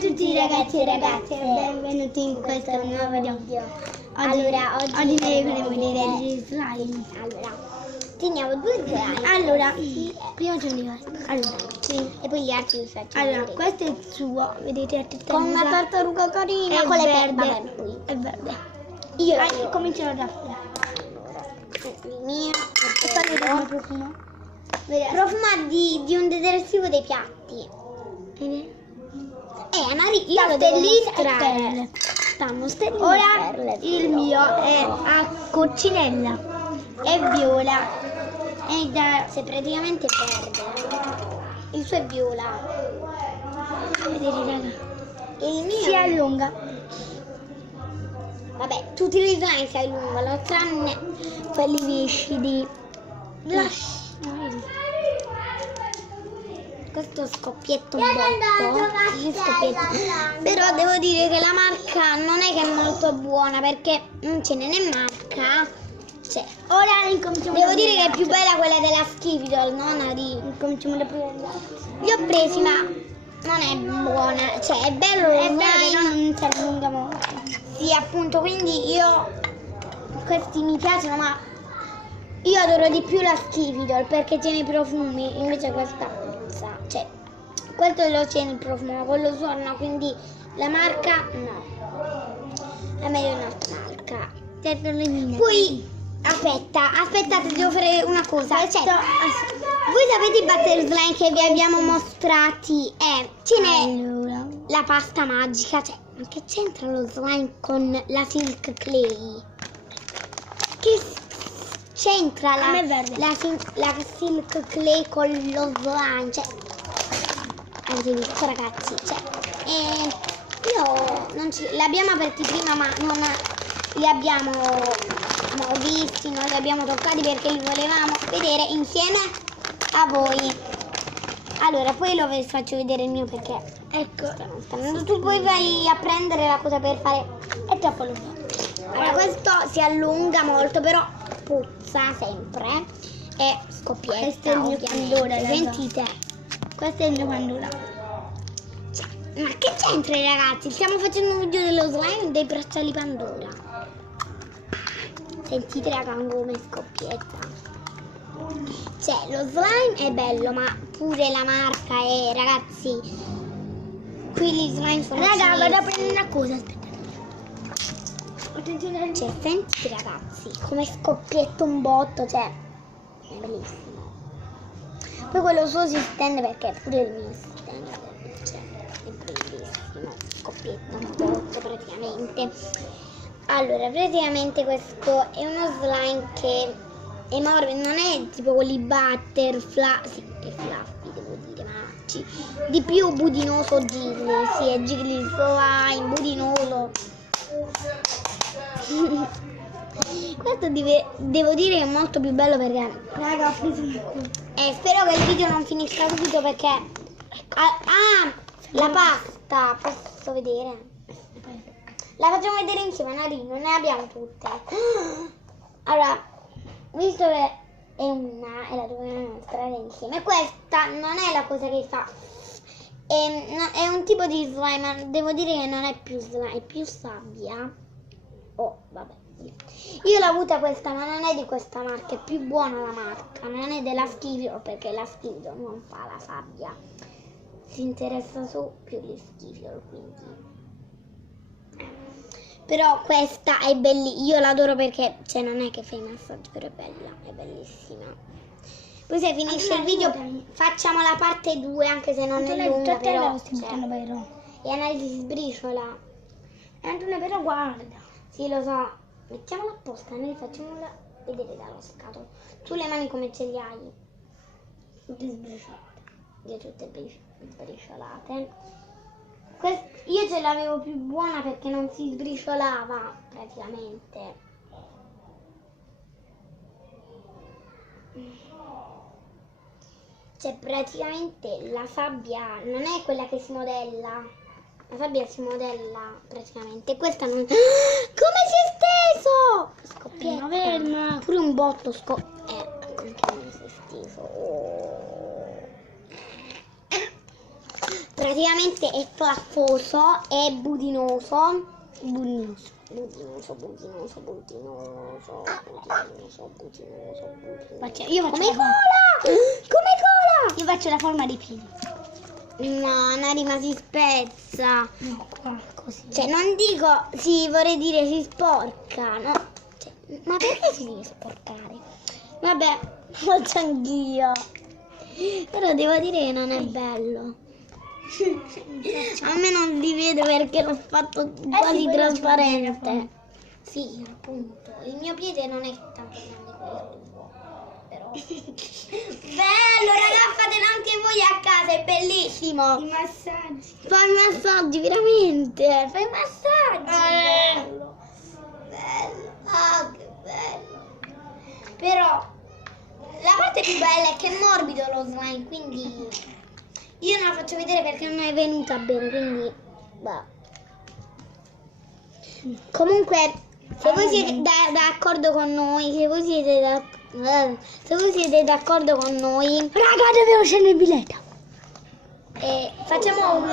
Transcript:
tutti ragazzi e ragazze, benvenuti in questo nuovo video. Oggi noi faremo vedere gli slime. Allora, teniamo due slime. Allora, prima c'è un questo. Allora, sì, e poi gli altri li facciamo allora vedere. questo è il suo, vedete a testa Con una tartaruga carina, è con le verde. poi. È verde. Io comincerò da qui. il mio E poi vedete il profumo. profuma di un detersivo dei piatti. Vedi? Io lo devo mostrare. perle. Stanno stelline Ora perle, il mio è a coccinella, è viola, è da... Se praticamente perde. Il suo è viola. Vedete raga, Il mio si allunga. Vabbè, tutti gli slime si allungano, tranne quelli viscidi. Questo scoppietto un botto. Sì, scoppietto. Però devo dire che la marca non è che è molto buona perché non ce n'è né marca. Cioè, Ora incominciamo. devo dire che è più bella quella della Skividol, non a di. Incominciamo da prima. Li ho presi ma non è buona. Cioè, è bello lo È slime. vero, non si allunga molto. Sì, appunto, quindi questi mi piacciono, ma io adoro di più la Skividol perché tiene i profumi, invece questa puzza. Cioè, questo lo tiene il profumo, ma quello suona, quindi la marca no. È meglio un'altra marca. Poi, aspettate, devo fare una cosa. Cioè, voi sapete i butter slime che vi abbiamo mostrati? Tiene Allora, la pasta magica, cioè, ma che c'entra lo slime con la silk clay? Che c'entra A me è verde. la silk clay con lo slime? Cioè, avete visto ragazzi? Cioè, io non ci, li abbiamo aperti prima, ma non li abbiamo visti, non li abbiamo toccati perché li volevamo vedere insieme a voi. Allora, poi vi faccio vedere il mio perché ecco, tu poi vai a prendere la cosa per fare. è troppo lungo. Allora, questo si allunga molto, però puzza sempre e scoppietta. Questo è il mio ovviamente. Pandora, raga. Sentite. Questo è il mio Pandora. Ma che c'entra ragazzi? Stiamo facendo un video dello slime dei bracciali Pandora. Sentite raga come scoppietta. Cioè, lo slime è bello, ma pure la marca è, ragazzi, qui gli slime sono Raga, vado a cinesi. prendere una cosa, aspetta. Attenzione. Cioè, sentite ragazzi, come scoppietta un botto, cioè, è bellissimo. Poi quello suo si stende perché pure il mio si stende, cioè, è bellissimo, scoppietta un botto praticamente. Allora, praticamente questo è uno slime che è morbido, non è tipo quelli butter, sì, è fluffy devo dire, ma di più budinoso Jiggly, sì, è Jiggly slime, budinoso. Questo devo dire che è molto più bello perché Raga, ho preso una cosa. spero che il video non finisca subito perché la pasta posso vedere? La facciamo vedere insieme, Narino, ne abbiamo tutte. Allora, visto che è una e la dobbiamo mostrare insieme, questa non è la cosa che fa, è un tipo di slime, ma devo dire che non è più slime, è più sabbia. Oh, vabbè. Io l'ho avuta questa, ma non è di questa marca, è più buona la marca, non è della Skivio perché la Skivio non fa la sabbia, si interessa su più gli Skivio, quindi. Però questa è bellissima, io l'adoro perché, cioè non è che fa i massaggi, però è bella, è bellissima. Poi se finisce il video facciamo la parte 2, anche se non è lunga, però, e analisi si sbriciola. Antone, però guarda. Sì, lo so, mettiamola apposta, noi facciamola vedere dallo scatolo. Tu le mani come ce li hai? Tutte sbriciolate. Io tutte sbriciolate. Io ce l'avevo più buona perché non si sbriciolava praticamente. Cioè praticamente la sabbia non è quella che si modella. La sabbia si modella praticamente. Questa non. Come si è steso? Scoppietta. Ferma. Pure un botto anche non si è steso. Oh. praticamente è plaffoso, è budinoso. Budinoso. Io faccio Come la forma. cola! Come cola! Io faccio la forma dei piedi. No, Narima si spezza. No, qua, così. Cioè, non dico, sì, vorrei dire si sporca, no? Cioè, ma perché si deve sporcare? Vabbè, faccio anch'io. Però devo dire che non è bello. A me non li vedo perché l'ho fatto quasi sì, trasparente. Sì, appunto. Il mio piede non è tanto grande quello tuo, però. Bello, raga, fatelo anche voi a casa, è bellissimo. I massaggi. Fai massaggi, veramente. Fai massaggi. Bello. Bello. Ah, che bello. Però la parte più bella è che è morbido lo slime, quindi io non la faccio vedere perché non è venuta bene, quindi bah. Comunque, se voi siete d'accordo con noi, se voi siete d'accordo con noi, Raga, devo scendere il biglietto. facciamo un